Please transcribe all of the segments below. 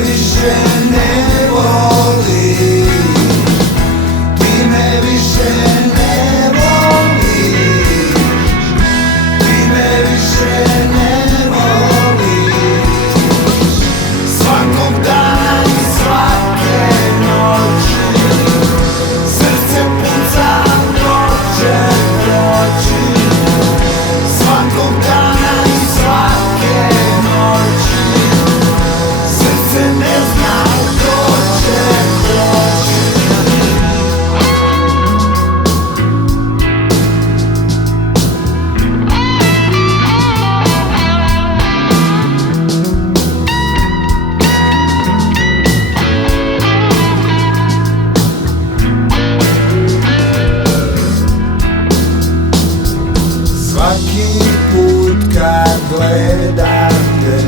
više ne voliš, ti me više ne voliš, ti me više ne voliš. Svakog dana i svake noći srce puca prođe proći. Svakog dana i svake noći srce ne zna prođe proći. Svaki put kad gledam te,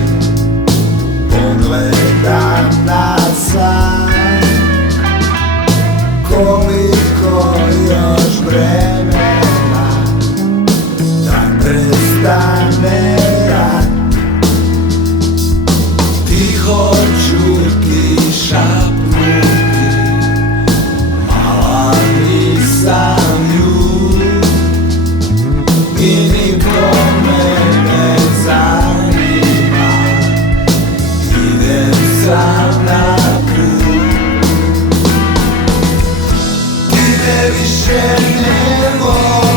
pogledam na san. Koliko još vremena da prestane rat. Tiho ću ti šapnuti, mala nisam ljud i nikome ne zanima, idem sam na put. Ti me više ne voliš,